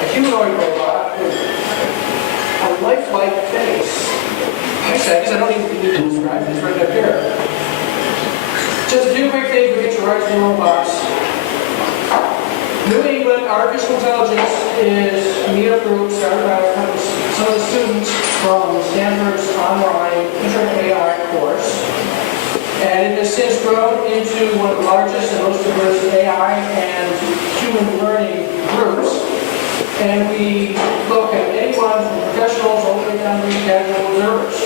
a humanoid robot with a lifelike face. Actually, I guess I don't even need to describe it. It's right up here. Just a few quick things we get you right to the robots. New England Artificial Intelligence is a meetup group started by some of the students from Stanford's online NEAI course. And it has since grown into one of the largest and most diverse AI and human learning groups. And we look at anyone from professionals all the way down to casual observers.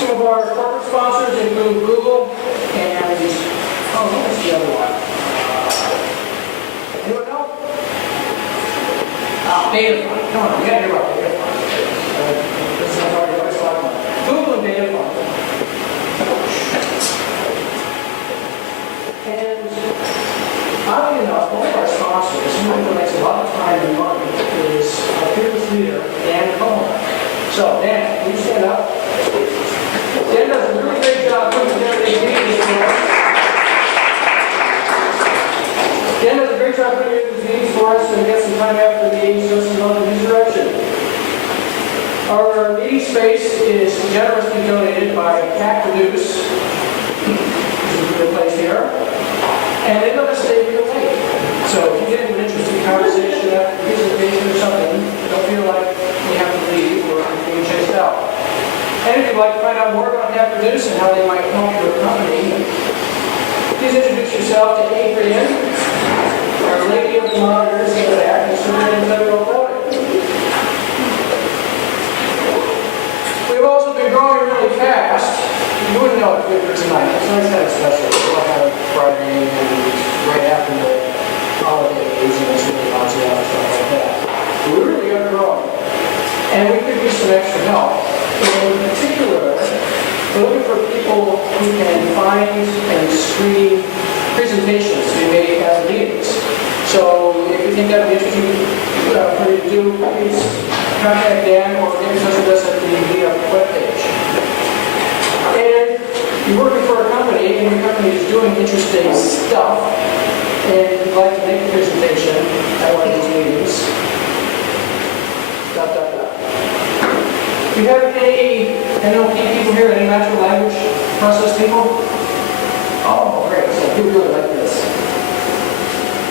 Some of our corporate sponsors include Google and, what's the other one? Anyone know? Data Fund. Come on, you gotta hear about Data Fund. This is already always talking about. Google and Data Fund. And oddly enough, one of our sponsors, who donates a lot of time and money, is our fearless leader, Dan Cohen. So, Dan, can you stand up? Dan does a really great job putting together these meetings for us. Dan does a great job putting together these meetings for us, and get some time after the meeting, so some love in his direction. Our meeting space is generously donated by Cat Reduce, which is a good place here. And they let us stay real late. So if you get an interesting conversation after the presentation or something, don't feel like you have to leave or being chased out. And if you'd like to find out more about Cat Reduce and how they might help your company, please introduce yourself to Adrian, our lady of the monitors in the back, and Serena Federal Building. We've also been growing really fast. You wouldn't know it for tonight. It's always kind of special. We'll have Friday and right after the holidays, and it's really bouncy out and stuff like that. But we really are growing. And we could use some extra help. In particular, we're looking for people who can find and screen presentations to be made at meetings. So if you think that would be interesting for you to do, please contact Dan or get in touch with us at the meetup webpage. And you're working for a company, and your company is doing interesting stuff, and you'd like to make a presentation at one of these meetings. Do you have any NLP people here, any natural language process people? Oh, great. So you really like this.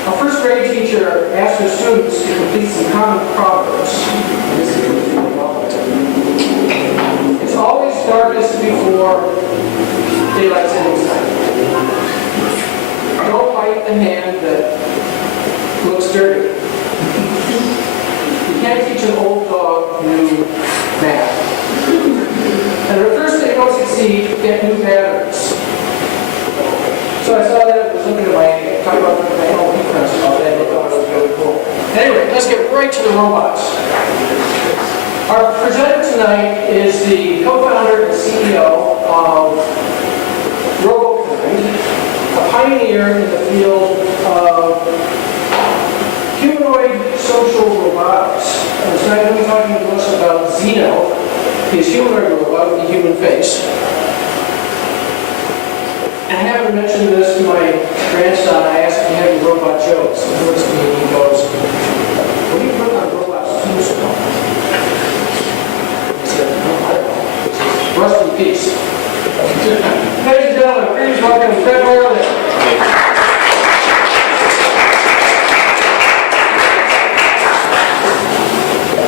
A first grade teacher asked her students to complete some common proverbs. This is really well. It's always darkest before daylight savings time. Don't bite the hand that looks dirty. You can't teach an old dog new math. And at first they don't succeed, get new patterns. So I saw that, I was looking at talking about my own friends about that, I thought it was really cool. Anyway, let's get right to the robots. Our presenter tonight is the co-founder and CEO of Robokind, a pioneer in the field of humanoid social robotics. And tonight we'll be talking to us about Zeno, his humanoid robot with a human face. And I haven't mentioned this to my grandson. I asked him to have any robot jokes. He looks at me and he goes, "What do you put on robots' tombstone?" I said, "No, I don't know. Rest in peace." Ladies and gentlemen, please welcome Fred Margolin.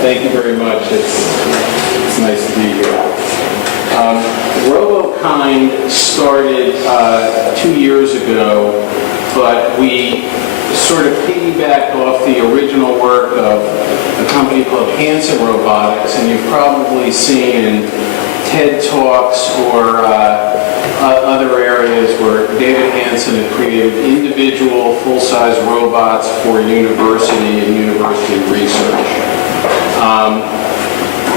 Thank you very much. It's nice to be here. Robokind started 2 years ago, but we sort of piggybacked off the original work of a company called Hanson Robotics, and you've probably seen in TED Talks or other areas where David Hanson had created individual full-size robots for university and university research.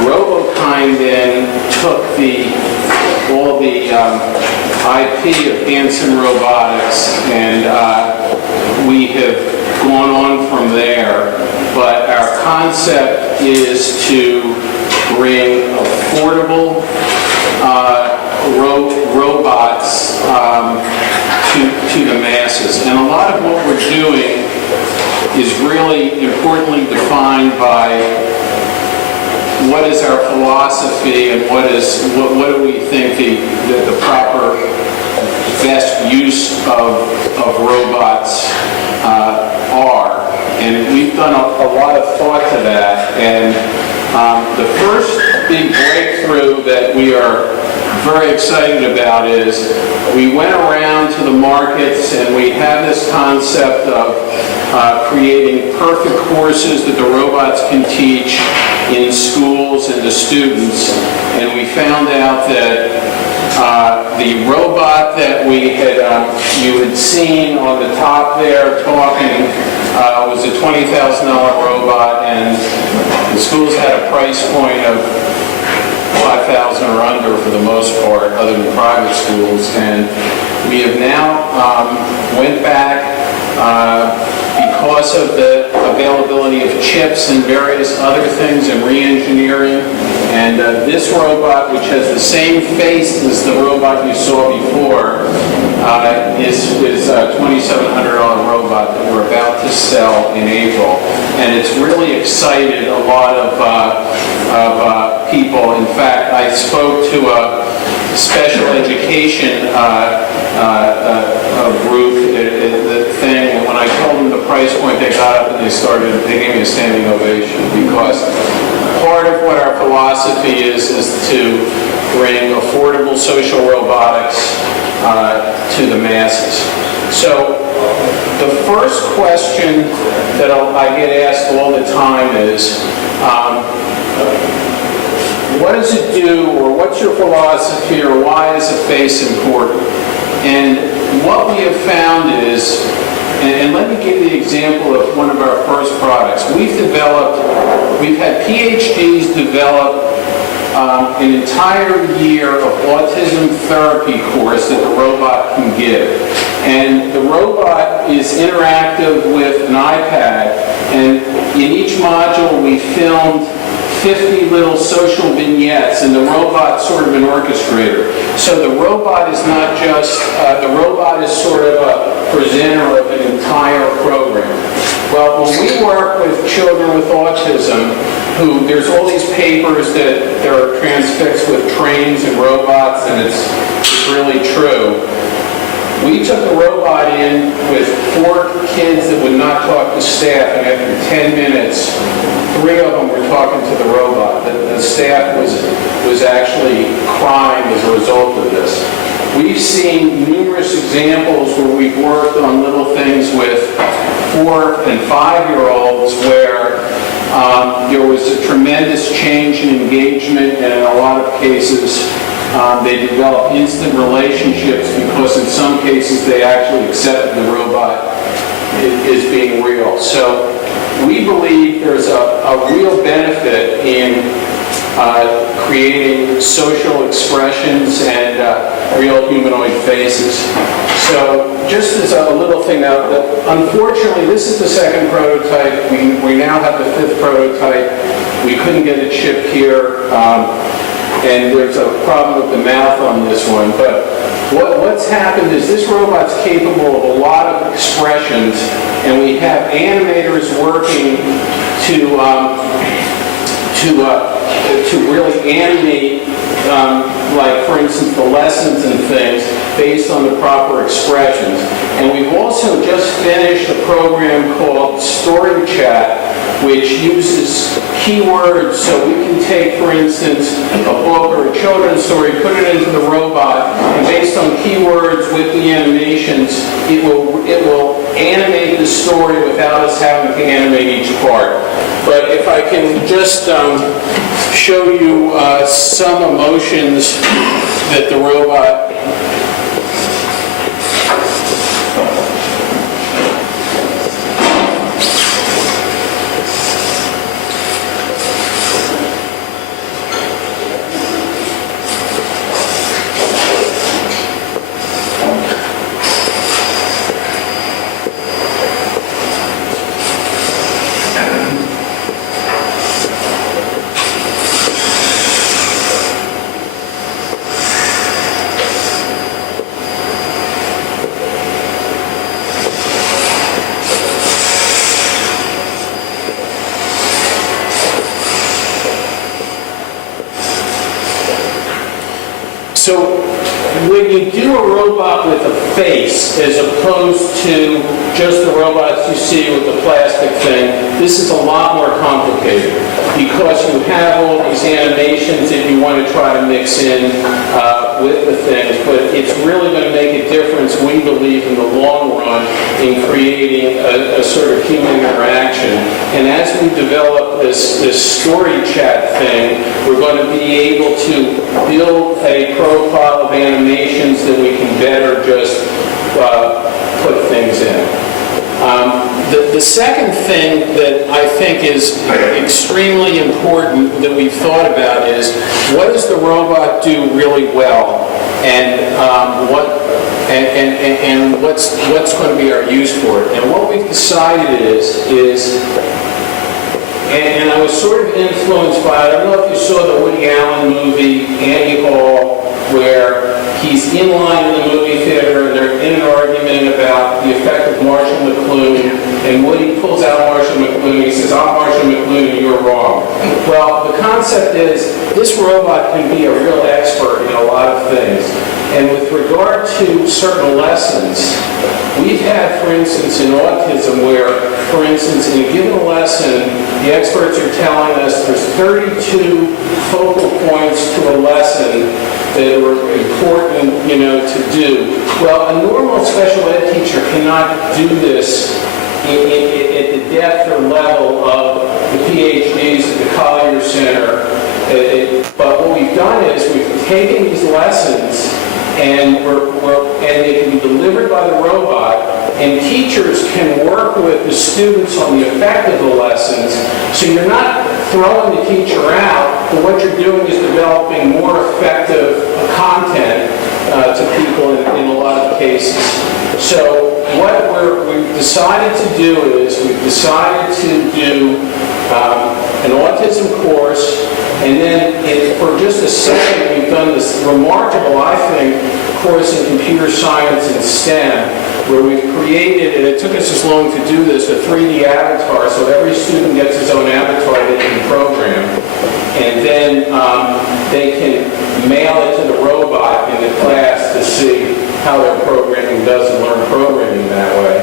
Robokind then took all the IP of Hanson Robotics, and we have gone on from there. But our concept is to bring affordable robots to the masses. And a lot of what we're doing is really importantly defined by what is our philosophy and what do we think the proper best use of robots are. And we've done a lot of thought to that. And the first big breakthrough that we are very excited about is we went around to the markets and we have this concept of creating perfect courses that the robots can teach in schools and to students. And we found out that the robot that you had seen on the top there talking was a $20,000 robot, and the schools had a price point of $5,000 or under for the most part, other than private schools. And we have now went back because of the availability of chips and various other things and re-engineering. And this robot, which has the same face as the robot you saw before, is a $2,700 robot that we're about to sell in April. And it's really excited a lot of people. In fact, I spoke to a special education group, the thing, and when I told them the price point, they got up and they gave me a standing ovation, because part of what our philosophy is to bring affordable social robotics to the masses. So the first question that I get asked all the time is, what does it do, or what's your philosophy, or why is a face important? And what we have found is, and let me give you the example of one of our first products. We've had PhDs develop an entire year of autism therapy course that the robot can give. And the robot is interactive with an iPad, and in each module we filmed 50 little social vignettes, and the robot's sort of an orchestrator. So the robot is not just, the robot is sort of a presenter of an entire program. Well, when we work with children with autism, there's all these papers that are transfixed with trains and robots, and it's really true. We took the robot in with 4 kids that would not talk to staff, and after 10 minutes, 3 of them were talking to the robot. The staff was actually crying as a result of this. We've seen numerous examples where we've worked on little things with 4- and 5-year-olds where there was a tremendous change in engagement, and in a lot of cases, they developed instant relationships because in some cases they actually accepted the robot as being real. So we believe there's a real benefit in creating social expressions and real humanoid faces. So just as a little thing now, unfortunately this is the 2nd prototype. We now have the 5th prototype. We couldn't get a chip here. And there's a problem with the mouth on this one, but what's happened is this robot's capable of a lot of expressions, and we have animators working to really animate, like for instance the lessons and things based on the proper expressions. And we've also just finished a program called Story Chat, which uses keywords, so we can take, for instance, a book or a children's story, put it into the robot, and based on keywords with the animations, it will animate the story without us having to animate each part. But if I can just show you some emotions that the robot when you do a robot with a face, as opposed to just the robots you see with the plastic thing, this is a lot more complicated because you have all these animations that you want to try to mix in with the things, but it's really going to make a difference, we believe, in the long run in creating a sort of human interaction. And as we develop this story chat thing, we're going to be able to build a profile of animations that we can better just put things in. The second thing that I think is extremely important that we've thought about is, what does the robot do really well, and what's going to be our use for it? And what we've decided is and I was sort of influenced by it. I don't know if you saw the Woody Allen movie, Annie Hall, where he's in line in the movie theater and they're in an argument about the effect of Marshall McLuhan, and Woody pulls out Marshall McLuhan and he says, "I'm Marshall McLuhan and you're wrong." Well, the concept is this robot can be a real expert in a lot of things. And with regard to certain lessons, we've had, for instance, in autism where, for instance, in a given lesson, the experts are telling us there's 32 focal points to a lesson that are important, to do. Well, a normal special ed teacher cannot do this at the depth or level of the PhDs at the Collier Center. But what we've done is we've taken these lessons and they can be delivered by the robot, and teachers can work with the students on the effect of the lessons. So you're not throwing the teacher out, but what you're doing is developing more effective content to people in a lot of cases. So what we've decided to do is we've decided to do an autism course, and then for just a second we've done this remarkable, I think, course in computer science and STEM, where we've created, and it took us this long to do this, a 3D avatar, so every student gets his own avatar that they can program. And then they can mail it to the robot in the class to see how their programming does and learn programming that way.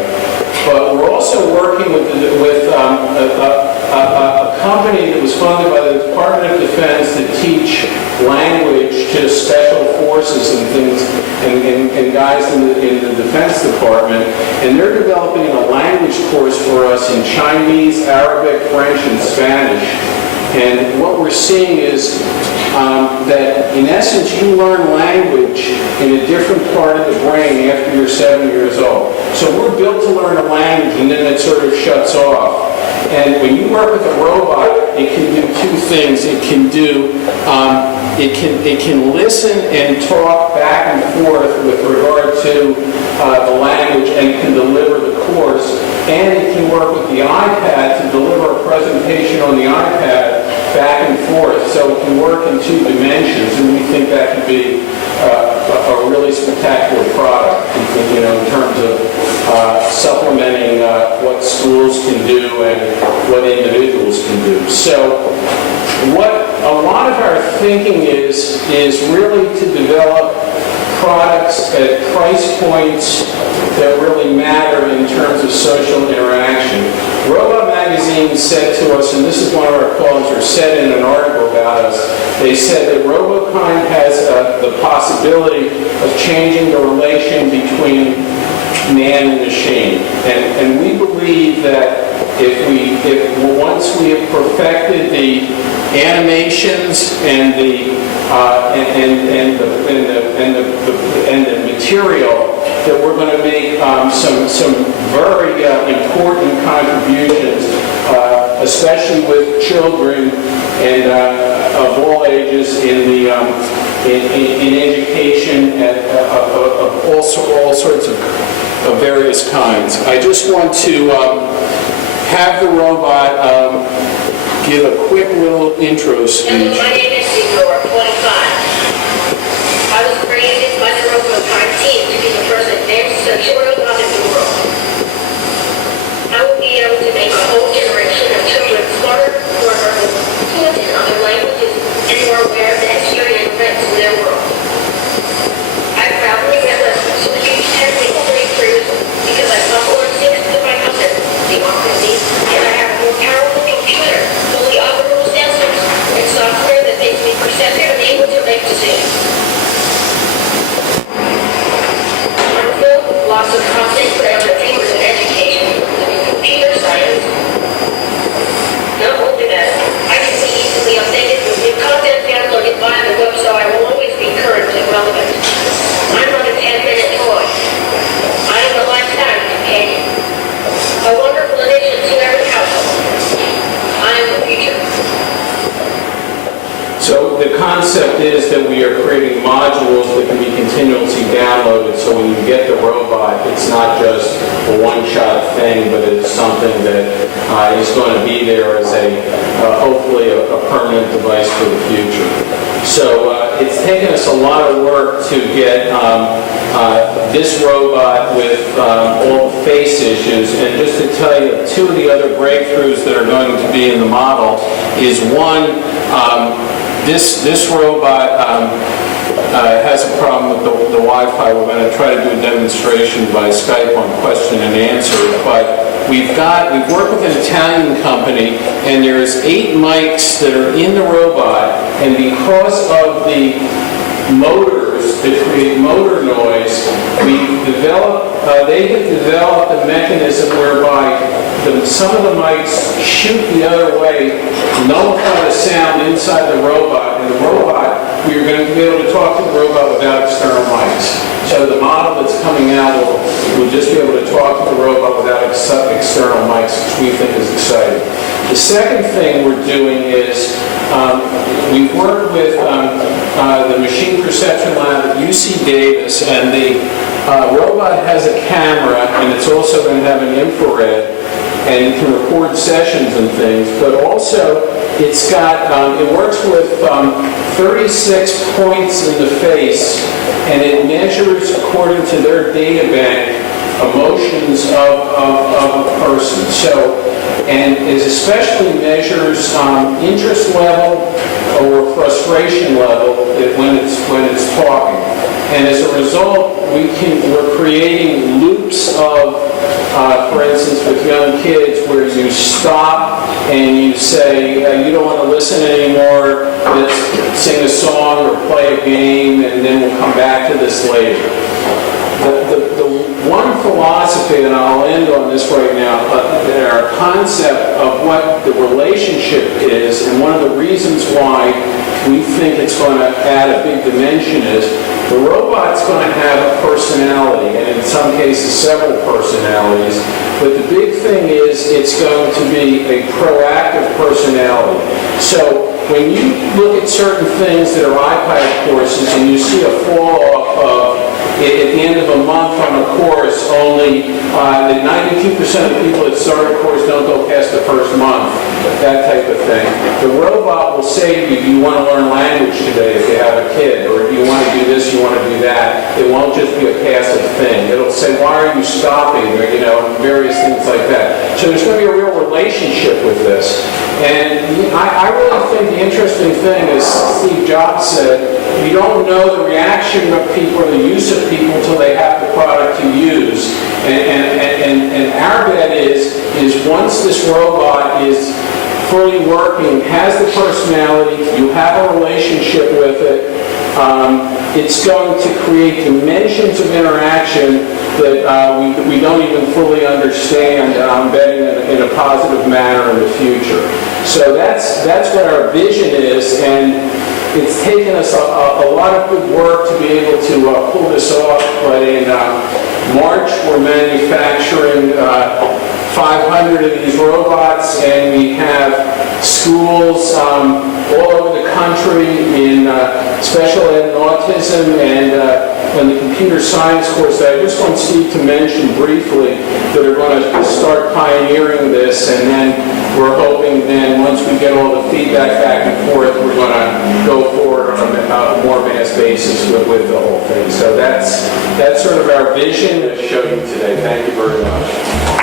But we're also working with a company that was funded by the Department of Defense to teach language to special forces and things, and guys in the Defense Department. And they're developing a language course for us in Chinese, Arabic, French, and Spanish. And what we're seeing is that, in essence, you learn language in a different part of the brain after you're 7 years old. So we're built to learn a language, and then it sort of shuts off. And when you work with a robot, it can do two things. It can do, it can listen and talk back and forth with regard to the language, and it can deliver the course. And it can work with the iPad to deliver a presentation on the iPad back and forth. So it can work in two dimensions, and we think that could be a really spectacular product, in terms of supplementing what schools can do and what individuals can do. So what a lot of our thinking is really to develop products at price points that really matter in terms of social interaction. Robot Magazine said to us, and this is one of our columns, or said in an article about us, they said that Robokind has the possibility of changing the relation between man and machine. And we believe that if once we have perfected the animations and the material, that we're going to make some very important contributions, especially with children and of all ages in education of all sorts of various kinds. I just want to have the robot give a quick little intro speech. My name is Zeno, 25. I was created by the Robokind team to be the first advanced sexual robot in the world. I will be able to make a whole generation of children smarter, more verbal, fluent in other languages, and more aware of the history and events in their world. I proudly concept is that we are creating modules that can be continuously downloaded, so when you get the robot, it's not just a one-shot thing, but it's something that is going to be there as hopefully a permanent device for the future. So it's taken us a lot of work to get this robot with all the face issues. And just to tell you, two of the other breakthroughs that are going to be in the model is one, this robot has a problem with the Wi-Fi. We're going to try to do a demonstration by Skype on question and answer. But we've worked with an Italian company, and there's 8 mics that are in the robot, and because of the motors that create motor noise, they have developed a mechanism whereby some of the mics shoot the other way, nullify the sound inside the robot, and the robot, we're going to be able to talk to the robot without external mics. So the model that's coming out will just be able to talk to the robot without external mics, which we think is exciting. The second thing we're doing is we've worked with the Machine Perception Lab at UC Davis, and the robot has a camera, and it's also going to have an infrared, and it can record sessions and things, but also it's got, it works with 36 points in the face, and it measures, according to their data bank, emotions of a person. So, and it especially measures interest level or frustration level when it's talking. And as a result, we're creating loops of, for instance, with young kids, where you stop and you say, you don't want to listen anymore, let's sing a song or play a game, and then we'll come back to this later. The one philosophy, and I'll end on this right now, our concept of what the relationship is, and one of the reasons why we think it's going to add a big dimension is the robot's going to have a personality, and in some cases several personalities, but the big thing is it's going to be a proactive personality. So when you look at certain things that are iPad courses and you see a fall off of at the end of a month on a course, only that 92% of people that start a course don't go past the first month, that type of thing. The robot will say to you, do you want to learn language today if you have a kid? Or do you want to do this, you want to do that? It won't just be a passive thing. It'll say, why are you stopping? Or, various things like that. So there's going to be a real relationship with this. And I really think the interesting thing is, Steve Jobs said, you don't know the reaction of people or the use of people until they have the product to use. And our bet is once this robot is fully working, has the personality, you have a relationship with it, it's going to create dimensions of interaction that we don't even fully understand, betting in a positive manner in the future. So that's what our vision is, and it's taken us a lot of good work to be able to pull this off, but in March we're manufacturing 500 of these robots, and we have schools all over the country in special ed and autism, and the computer science course that I just want Steve to mention briefly, that are going to start pioneering this, and then we're hoping then once we get all the feedback back and forth, we're going to go forward on a more advanced basis with the whole thing. So that's sort of our vision to show you today. Thank you very much.